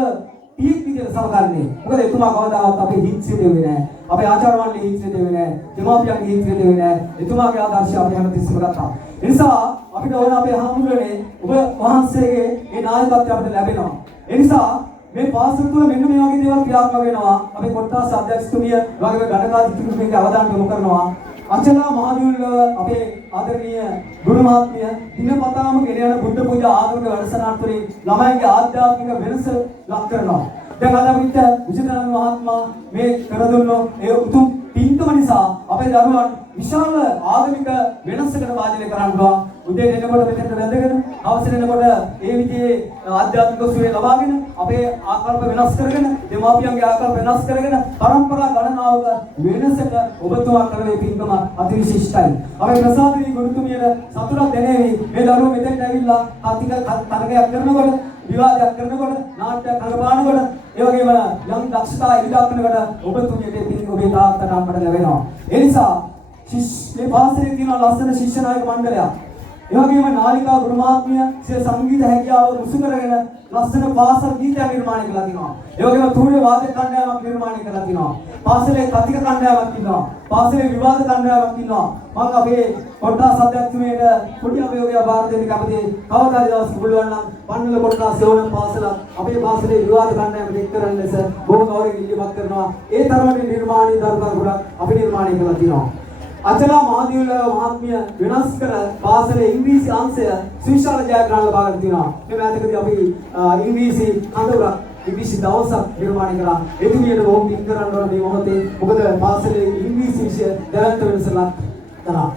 පියෙක් විදියට සලකන්නේ. මොකද එතුමා කවදාවත් අපේ හිත් සිදුවේ නැහැ. අපේ ආචාර්යවන්ගේ හිත් සිදුවේ නැහැ. දෙමාපියන්ගේ හිත් සිදුවේ නැහැ. එතුමාගේ ආදර්ශය අපි හැමතිස්සෙම ගත්තා. ඒ නිසා අපිට ඕන අපේ හාමුදුරනේ ඔබ වහන්සේගේ මේ නායකත්වය අපිට ලැබෙනවා. ඒ නිසා මේ පාසල තුළ මෙන්න මේ වගේ දේවල් ක්‍රියාත්මක වෙනවා. අපේ කොට්ටාස අධ්‍යක්ෂතුමිය වගේ ගණකාධිපතිතුමිය මේක අවධානය යොමු කරනවා. අචලා මහදීවල අපේ ආදරණීය ගුරු මහත්මිය දිනපතාම ගෙන යන බුද්ධ පූජා ආගමික වැඩසටහන් තුළින් ළමයින්ගේ ආධ්‍යාත්මික වෙනස ලක් කරනවා. දැන් අද අපිට විජිතානන්ද මහත්මයා මේ කර දුන්නෝ ඒ උතුම් පින්කම නිසා අපේ දරුවන් විශාල ආගමික වෙනසකට වාජනය කරන්න පුළුවන්. උදේ එනකොට මෙතනට වැඳගෙන අවසර එනකොට ඒ විදිහේ ආධ්‍යාත්මික සුවය ලබාගෙන අපේ ආකල්ප වෙනස් කරගෙන දෙමාපියන්ගේ ආකල්ප වෙනස් කරගෙන පරම්පරා ගණනාවක වෙනසට ඔබතුමා කරන මේ පින්කම අතිවිශිෂ්ටයි. අපේ ප්‍රසාදිනී ගුරුතුමියට සතුටක් දැනෙවි. මේ දරුවෝ මෙතෙන්ට ඇවිල්ලා ආතික තරගයක් කරනකොට විවාදයක් කරනකොට නාට්‍යයක් රඟපානකොට ඒ වගේම යම් දක්ෂතා ඉදිරිපත් ඔබතුමියට පින් ඔබේ තාත්තට අම්මට ලැබෙනවා. ඒ නිසා මේ පාසලේ තියෙන ලස්සන ශිෂ්‍ය නායක මණ්ඩලයක්. ඒ වගේම නාලිකා ගුරු මහත්මිය සිය සංගීත හැකියාව මුසු කරගෙන ලස්සන පාසල් ගීතයක් නිර්මාණය කළා තිනවා. ඒ වගේම තූර්ය වාදක කණ්ඩායමක් නිර්මාණය කළා තිනවා. පාසලේ කතික කණ්ඩායමක් ඉන්නවා. පාසලේ විවාද කණ්ඩායමක් ඉන්නවා. මම අපේ කොට්ටාස අධ්‍යක්ෂතුමියට පොඩි අභියෝගයක් බාර දෙන්න කැමතියි. කවදා හරි දවසක පුළුවන් නම් පන්නල කොට්ටාස සෙවණ පාසල අපේ පාසලේ විවාද කණ්ඩායමට එක් කරන්න ලෙස බොහොම ගෞරවයෙන් ඉල්ලීමක් කරනවා. ඒ තරමට නිර්මාණී දරුකම් ගොඩක් අපි නිර්මාණය කළා තිනවා. අචලා මහදීවල මහත්මිය වෙනස් කර පාසලේ ඉංග්‍රීසි අංශය සුවිශාල ජයග්‍රහණ ලබා ගන්න තිනවා. මේ මෑතකදී අපි ඉංග්‍රීසි කඳවුරක් ඉංග්‍රීසි දවසක් නිර්මාණය කළා. එතුමියට බොහොම පින් කරන්න ඕන මේ මොහොතේ. මොකද පාසලේ ඉංග්‍රීසි විෂය දැවැන්ත වෙනසක් කරා.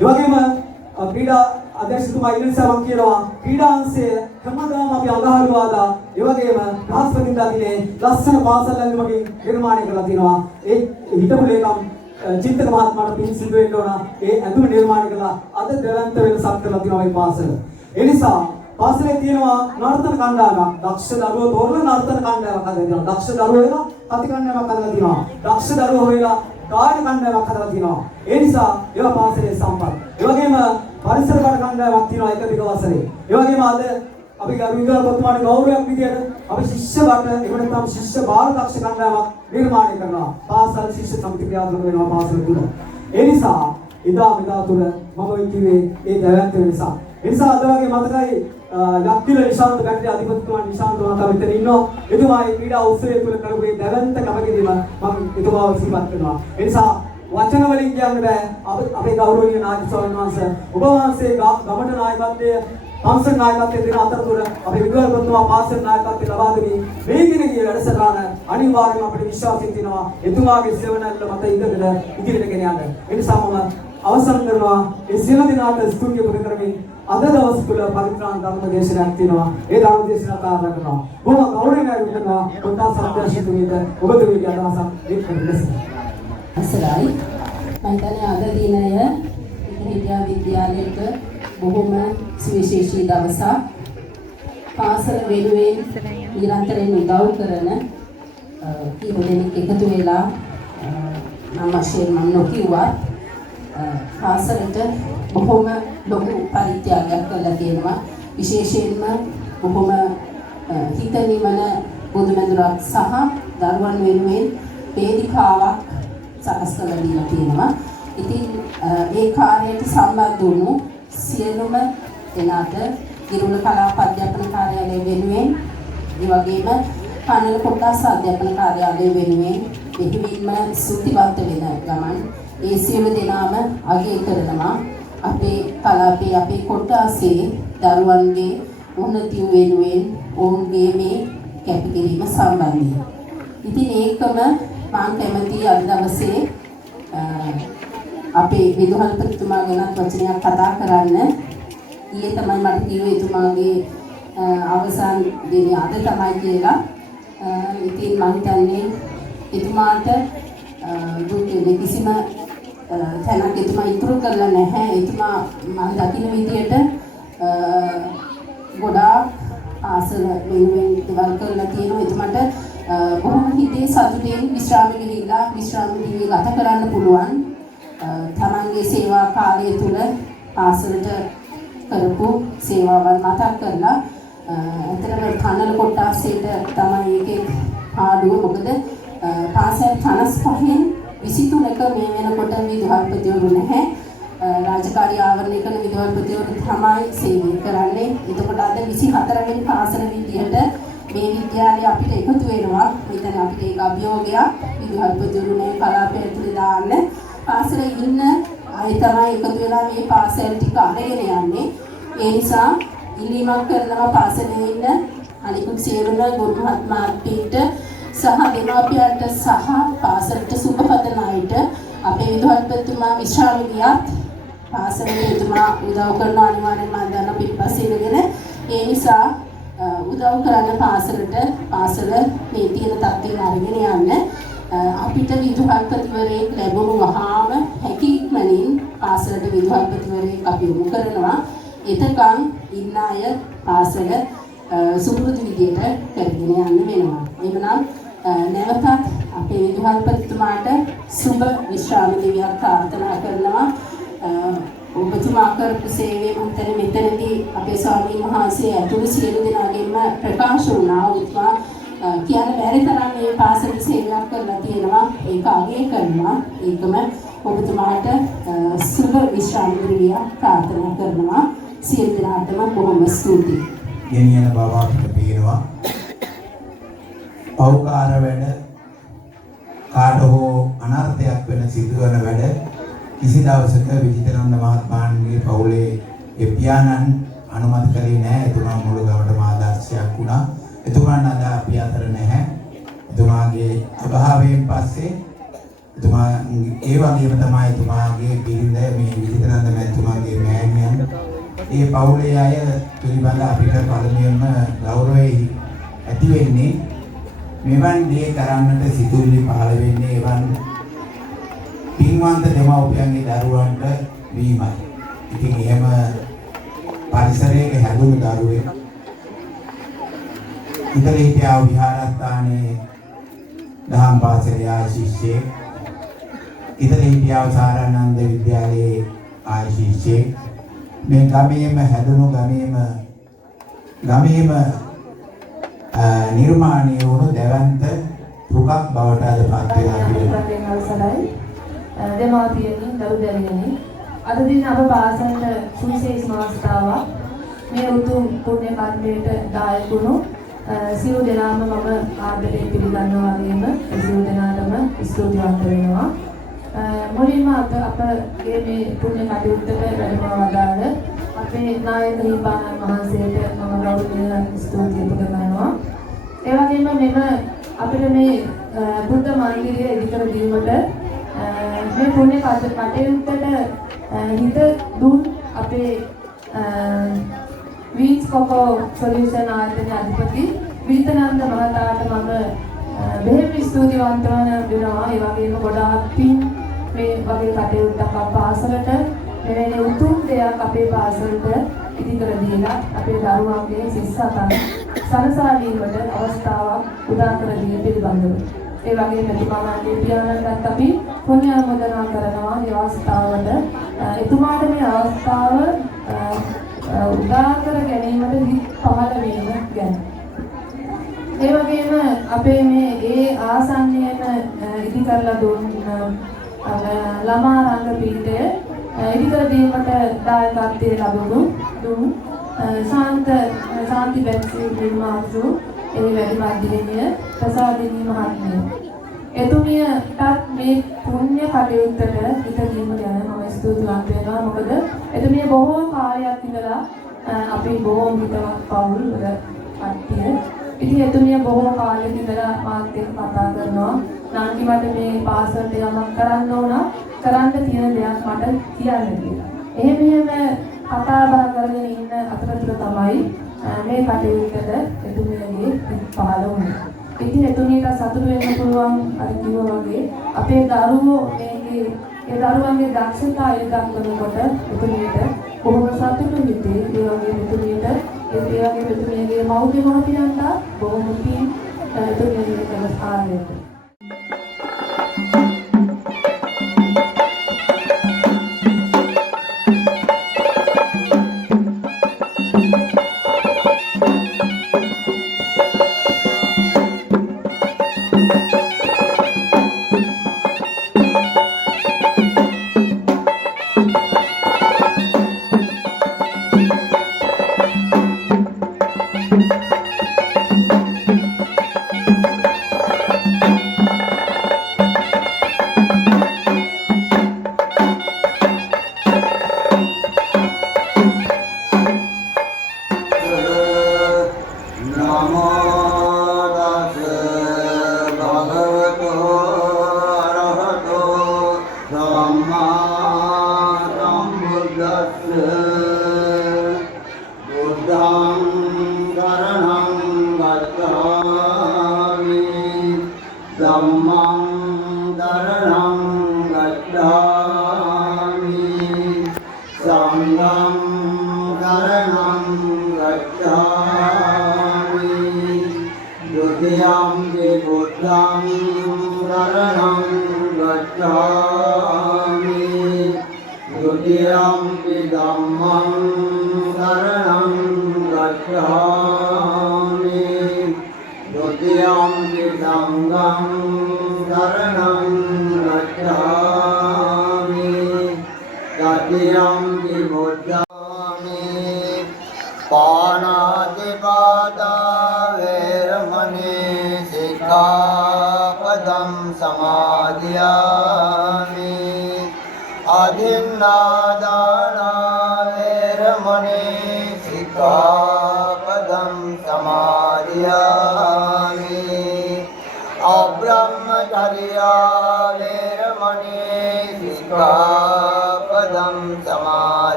ඒ වගේම ක්‍රීඩා අධ්‍යක්ෂතුමා ඉන්න නිසා මම කියනවා ක්‍රීඩා අංශය හැමදාම අපි අඟහරුවාදා ඒ වගේම බ්‍රහස්පතින්දා දිනේ ලස්සන පාසල් ඇඳුමකින් නිර්මාණය කරලා තිනවා. ඒ හිටපු ලේකම් චින්තක මහත්මයාට පින් සිදු වෙන්න ඕන. ඒ ඇඳුම නිර්මාණය කළා. අද දැවැන්ත වෙනසක් කරලා තියෙනවා මේ පාසල. ඒ නිසා පාසලේ තියෙනවා නර්තන කණ්ඩායමක්. දක්ෂ දරුවෝ තෝරන නර්තන කණ්ඩායමක් හදලා තියෙනවා. දක්ෂ දරුවෝ වෙලා කති කණ්ඩායමක් හදලා තියෙනවා. දක්ෂ දරුවෝ වෙලා ගායන කණ්ඩායමක් හදලා තියෙනවා. ඒ නිසා ඒවා පාසලේ සම්පත්. ඒ වගේම පරිසර කඩ කණ්ඩායමක් තියෙනවා එක දිග වසරේ. ඒ වගේම අද අපි ගරුවින්දර පොතුමාගේ ගෞරවයක් විදියට අපි ශිෂ්‍ය වට එහෙම නැත්නම් ශිෂ්‍ය බාල දක්ෂ කණ්ඩායමක් නිර්මාණය කරනවා. පාසල් ශිෂ්‍ය සමිති ක්‍රියාත්මක වෙනවා පාසල තුල. ඒ නිසා එදා මෙදා තුල මම කිව්වේ ඒ දැවැන්ත නිසා. ඒ නිසා අද වගේ මතකයි යක්තිල නිශාන්ත බැටරි අධිපතිතුමා නිශාන්ත මහතා මෙතන ඉන්නවා. එතුමා මේ ක්‍රීඩා උත්සවය තුල කරපු ඒ දැවැන්ත කමකෙදීම මම එතුමාව සිහිපත් කරනවා. ඒ නිසා වචන වලින් කියන්න බෑ අපේ ගෞරවනීය නායක ස්වාමීන් වහන්සේ ඔබ වහන්සේ ගමට නායකත්වයේ පන්සල් නායකත්වයේ දෙන අතරතුර අපේ විද්‍යාලපතිතුමා පාසල් නායකත්වයේ ලබා දෙමි. මේ දිනකී වැඩසටහන අනිවාර්යයෙන්ම අපිට විශ්වාසයෙන් තිනවා එතුමාගේ සෙවණැල්ල මත ඉඳගෙන ඉදිරියට ගෙන යන්න. ඒ නිසා මම අවසන් කරනවා ඒ සියලු දෙනාට ස්තුතිය පුද කරමින් අද දවස් තුල පරිත්‍රාණ ධර්ම දේශනාවක් තියෙනවා. ඒ ධර්ම දේශනාව ආරම්භ කරනවා. බොහොම ගෞරවයෙන් අනුකම්පාව කොටස් සත්‍යශීලීද ඔබතුමීගේ අදහසක් එක් කරගන්න. අසරයි මම හිතන්නේ අද දිනය ඉදිරියට විද්‍යාලයට බොහොම සුවිශේෂී දවසක්. පාසල වෙනුවෙන් නිරන්තරයෙන් උදව් කරන කීප දෙනෙක් එකතු වෙලා මම වශයෙන් මම නොකියුවා පාසලට බොහොම ලොකු පරිත්‍යාගයක් කළා තියෙනවා. විශේෂයෙන්ම බොහොම හිත නිවන බුදුමැදුරක් සහ දරුවන් වෙනුවෙන් වේදිකාවක් සකස් කරලා දීලා තියෙනවා. ඉතින් ඒ කාර්යයට සම්බන්ධ වුණු සියලුම දෙනාට ගිරුල කලාප අධ්‍යාපන කාර්යාලය වෙනුවෙන් ඒ වගේම පනල කොටස් අධ්‍යාපන කාර්යාලය වෙනුවෙන් දෙහිවින්ම සුතිවන්ත වෙන ගමන් ඒ සියලු දෙනාම අගය කරනවා. අපේ කලාපේ අපේ කොටසේ දරුවන්ගේ උන්නතිය වෙනුවෙන් ඔවුන්ගේ මේ කැපකිරීම සම්බන්ධයෙන්. ඉතින් ඒකම මම කැමතියි අද දවසේ අපේ විදුහල්පතිතුමා ගැනත් වචනයක් කතා කරන්න. ඊයේ තමයි මට කිව්වේ එතුමාගේ අවසන් දිනේ අද තමයි කියලා. ඉතින් මම හිතන්නේ එතුමාට දුක් කිසිම තැනක් එතුමා ඉතුරු කරලා නැහැ. එතුමා මම දකින විදියට ගොඩාක් ආසල වෙනුවෙන් දේවල් කරලා තියෙනවා. එතුමාට බොහොම හිතේ සතුටින් විශ්‍රාම ගිහිල්ලා විශ්‍රාම ජීවිතය ගත කරන්න පුළුවන්. තමන්ගේ සේවා කාලය තුල පාසලට කරපු සේවාවන් මතක් කරලා අතරම කනල කොටාසෙට තමයි එකේ ආඩුව. මොකද පාසල් 55න් 23ක මේ වෙනකොට විදුහල්පතිවරු නැහැ. රාජකාරී ආවරණය කරන විදුහල්පතිවරු තමයි සේවය කරන්නේ. එතකොට අද 24 වෙනි පාසල විදියට මේ විද්‍යාලය අපිට එකතු වෙනවා. මෙතන අපිට ඒක අභියෝගයක්. විදුහල්පතිවරු මේ කලාපය ඇතුලේ දාන්න පාසලේ ඉන්න අය තමයි එකතු වෙලා මේ පාසල් ටික අරගෙන යන්නේ. ඒ නිසා ඉල්ලීමක් කරනවා පාසලේ ඉන්න අනිකුත් සියලුම ගුරු මහත්මයාට සහ දෙමාපියන්ට සහ පාසලට සුබ පතන අයට අපේ විදුහල්පතිතුමා විශ්‍රාම ගියත් පාසලේ එතුමා උදව් කරන අනිවාර්යෙන්ම මම දන්න පිටපස්සේ ඉඳගෙන ඒ නිසා උදව් කරන්න පාසල මේ තියෙන තත්ත්වෙන් අරගෙන යන්න අපිට විදුහල්පතිවරයෙක් ලැබුණු වහාම හැකි ඉක්මනින් පාසලට විදුහල්පතිවරයෙක් අපි යොමු කරනවා. එතකන් ඉන්න අය පාසල සුපුරුදු විදියට කරගෙන යන්න වෙනවා. එhmenan නැවතත් අපේ විදුහල්පතිතුමාට සුබ විශ්‍රාම දිවියක් ප්‍රාර්ථනා කරනවා. ඔබතුමා කරපු සේවය මම මෙතනදී අපේ ස්වාමීන් වහන්සේ ඇතුළු සියලු දෙනාගෙන්ම ප්‍රකාශ වුණා. ඔබතුමා කියන බැරි තරම් මේ පාසල සේවයක් කරලා තියෙනවා. ඒක අගය කරනවා. ඒකම ඔබතුමාට සුබ විශ්‍රාම දිවියක් ප්‍රාර්ථනා කරනවා. සියලු දෙනාටම බොහොම ස්තුතියි. ගෙනියන බව අපිට පේනවා. පෞකාර වැඩ කාට හෝ අනර්ථයක් වෙන සිදුවන වැඩ කිසි දවසක විජිතනන්ද මහත්මයාගේ පවුලේ පියාණන් අනුමත කළේ නැහැ. එතුමා මුළු ගමටම ආදර්ශයක් වුණා. එතුමාට අද අපි අතර නැහැ. එතුමාගේ අභාවයෙන් පස්සේ එතුමා ඒ වගේම තමයි එතුමාගේ බිරිඳ මේ විජිතනන්ද මහත්මයාගේ මෑණියන් ඒ පවුලේ අය පිළිබඳ අපිට පළමුවෙන්ම ගෞරවය ඇති වෙන්නේ මෙවන් දේ කරන්නට සිදුවිලි පහළ වෙන්නේ එවන් පින්වන්ත දෙමව්පියන්ගේ දරුවන්ට වීමයි. ඉතින් එහෙම පරිසරයක හැදුණු දරුවෙක් ඉතලීපියා විහාරස්ථානයේ දහම් පාසලේ ආය ශිෂ්‍යෙක්, ඉතලීපියා සාරානන්ද විද්‍යාලයේ ආය ශිෂ්‍යෙක්, මේ ගමේම හැදුණු ගමේම නිර්මාණය වුණු දැවැන්ත දුකක් බවට අද පත් වෙලා තියෙනවා. දෙමාපියනි දරු දැරියනි අද දින අප පාසලට සුවිශේෂ අවස්ථාවක් මේ උතුම් පුණ්‍ය කර්මයට දායක වුණු සියලු දෙනාම මම ආදරයෙන් පිළිගන්නවා වගේම සියලු දෙනාටම ස්තුතිවන්ත වෙනවා. මුලින්ම අපගේ මේ පුණ්‍ය කටයුත්තට වැඩම වදාළ අපේ නායක හිමිපාණන් වහන්සේට මම ගෞරවයෙන් ස්තුතිය පුදගන්නවා. ඒ වගේම මෙම අපිට මේ බුද්ධ මන්දිරය ඉදිකර දීමට මේ පුණ්‍ය කටයුත්තට හිත දුන් අපේ වීන්ස් කොකෝ සොලියුෂන් ආයතනයේ අධිපති විජිතනන්ද මහතාට මම බෙහෙත් ස්තුතිවන්ත වෙනවා. ඒ වගේම ගොඩාක් පින් මේ වගේ කටයුත්තක් පාසලට මෙවැනි උතුම් දෙයක් අපේ පාසලට ඉදිකර දීලා අපේ දරුවන්ගේ සිස්සතන් සරසා දීමට අවස්ථාවක් උදා කර දී පිළිබඳව. ඒ වගේම එතුමාගේ පියාණන්ටත් අපි පුණ්‍ය අනුමෝදනා කරනවා. මේ අවස්ථාවට එතුමාට මේ අවස්ථාව උදා කර ගැනීමට හිත් පහළ වීම ගැන. ඒ වගේම අපේ මේ ඒ ආසන්නයේම ඉදි කරලා දුන්න ළමා රංග පීඨය ඉදිකර දීමට දායකත්වයේ ලැබුණු ශාන්ති බැක්සි නිර්මාතු ඒ වැඩි මැදිරිය ප්‍රසාදිනී මහත්මිය. එතුමියටත් මේ පුණ්‍ය කටයුත්තට හිත දීම ගැන මම ස්තුතිවන්ත වෙනවා. මොකද එතුමිය බොහෝ කාලයක් ඉඳලා අපි බොහෝ හිතවත් පවුල් වල කට්ටිය. ඉතින් එතුමිය බොහෝ කාලෙක ඉඳලා මාත් එක්ක කතා කරනවා. නාන්ති මට මේ පාසලට යමක් කරන්න ඕන, කරන්න තියෙන දෙයක් මට කියන්න කියලා. එහෙම කතා බහ කරගෙන ඉන්න අතරතුර තමයි මේ කටයුත්තට එතුමියගේ පහළ වුණේ. ඉතින් එතුමියට සතුටු වෙන්න පුළුවන් අර කිව්වා වගේ අපේ දරුවෝ මේකේ ඒ දරුවන්ගේ දක්ෂතා ඉදක්වනකොට එතුමියට බොහොම සතුටු හිතේ ඒ වගේ එතුමියට ඒ වගේ එතුමියගේ මව්පිය මහත්මයන්ට බොහොම පින් එතුමියගේ කළ සාරයට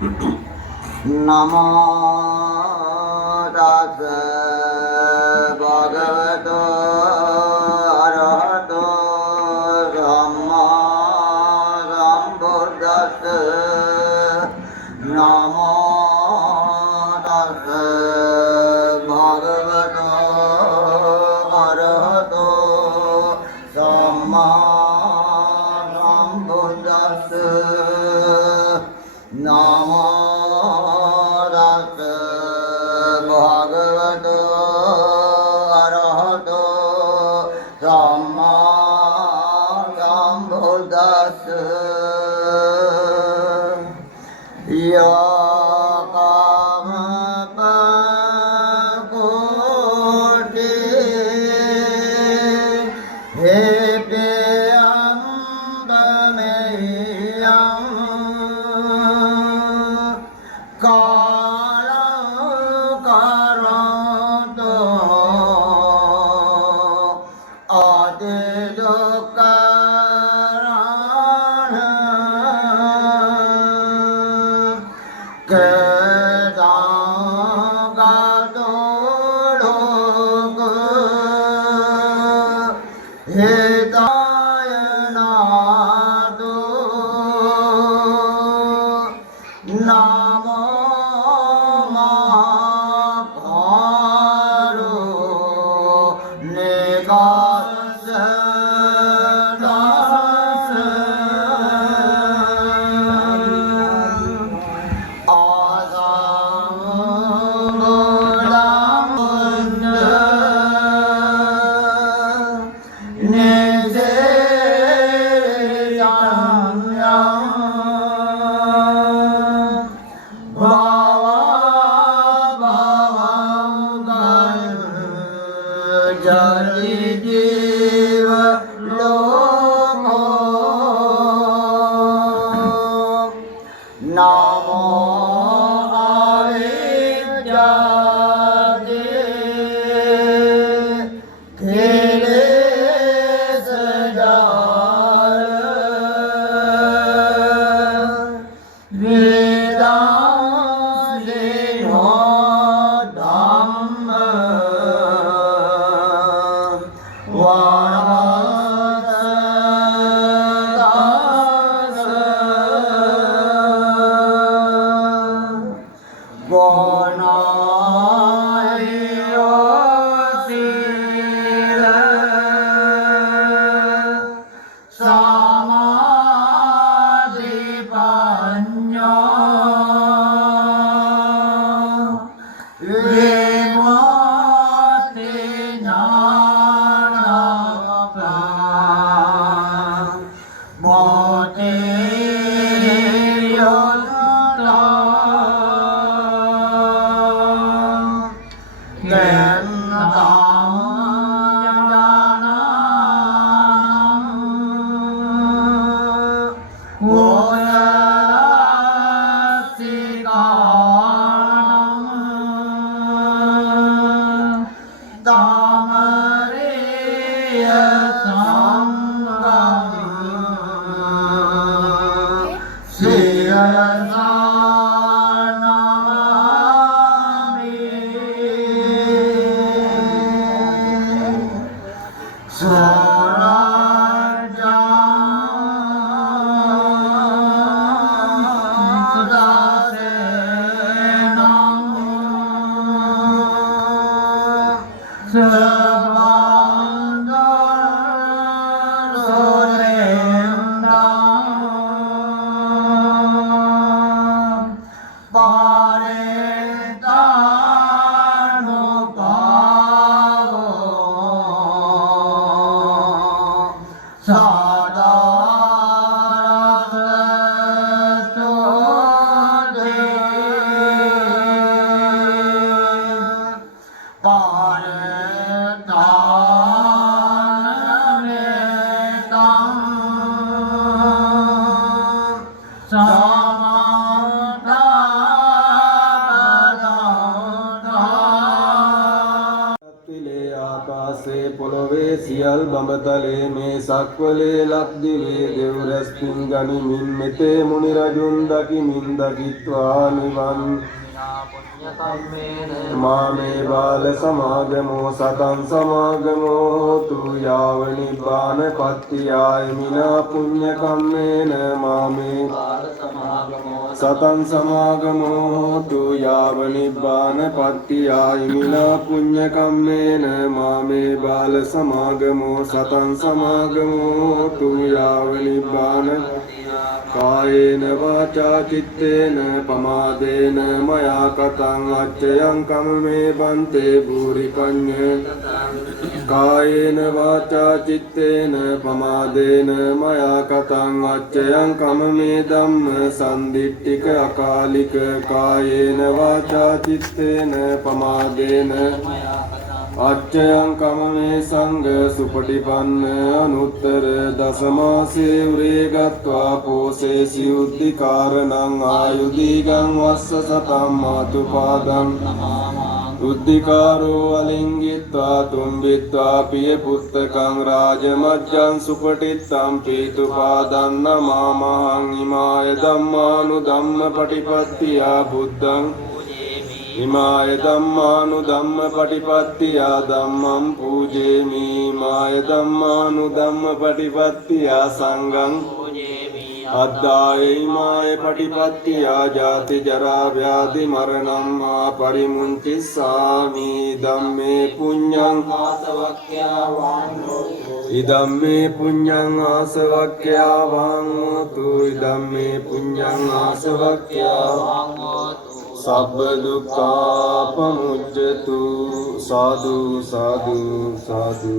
නමෝ තස්ස භගවතෝ අරහතෝ සම්මා සම්බුද්දස්ස නමෝ තස්ස භගවතෝ අරහතෝ සම්මා සම්බුද්දස්ස නමෝ සියල්ල මල් බඹතලේ මේ සක්වලේ ලක්දිවේ දෙව් රැස් පින් ගනිමින් මෙතේ මුනි රජුන් දකිමින් දකිත්වා නිවන් මාමේ බාල සමාගමෝ සතං සමාගමෝ හෝතු යාව නිබ්බාන පත්තියාය මිනා පුඤ්ඤ කම්මේන මාමේ සතං සමාගමෝ හෝතු යාව නිබ්බාන පත්තියාය මිනා පුඤ්ඤ කම්මේන මාමේ බාල සමාගමෝ සතං සමාගමෝ හෝතු යාව නිබ්බාන කායේන වාචා චිත්තේන පමාදේන මයා කතං අච්චයං කම්මේ බන්තේ භූරි පඤ්ඤ කායේන වාචා චිත්තේන පමාදේන මයා කතං අච්චයං කම්මේ ධම්ම සම්දිට්ඨික අකාලික කායේන වාචා චිත්තේන පමාදේන අච්චයං කමමේ සංඝ සුපටිපන්න අනුත්තර දසමාසේ උරේ ගත්වා පෝසේ සියුද්ධි කාරණං ආයුධීගං වස්ස සතම් මාතුපාදං උද්ධිකාරෝ අලිංගිත්වා තුම්බිත්වා පිය පුත්තකං රාජමජ්ජං සුපටිත්තම් පීතුපාදං නමාමහං ඉමාය ධම්මානු ධම්ම පටිපත්තියා බුද්ධං ඉමාය ධම්මානු ධම්ම පටිපත්තියා ධම්මං පූජේමි මාය ධම්මානු ධම්ම පටිපත්තියා සංඝං අද්දායේ මාය පටිපත්තියා ජාති ජරා ව්‍යාධි මරණං ආ පරිමුංචිස්සාමි ධම්මේ පුඤ්ඤං ආසවක්ඛ්‍යාවාන් හෝතු ඉදම්මේ පුඤ්ඤං ආසවක්ඛ්‍යාවාන් හෝතු ඉදම්මේ පුඤ්ඤං ආසවක්ඛ්‍යාවාන් හෝතු සබ්බ දුක්ඛා පමුච්ඡතු සාදු සාදු සාදු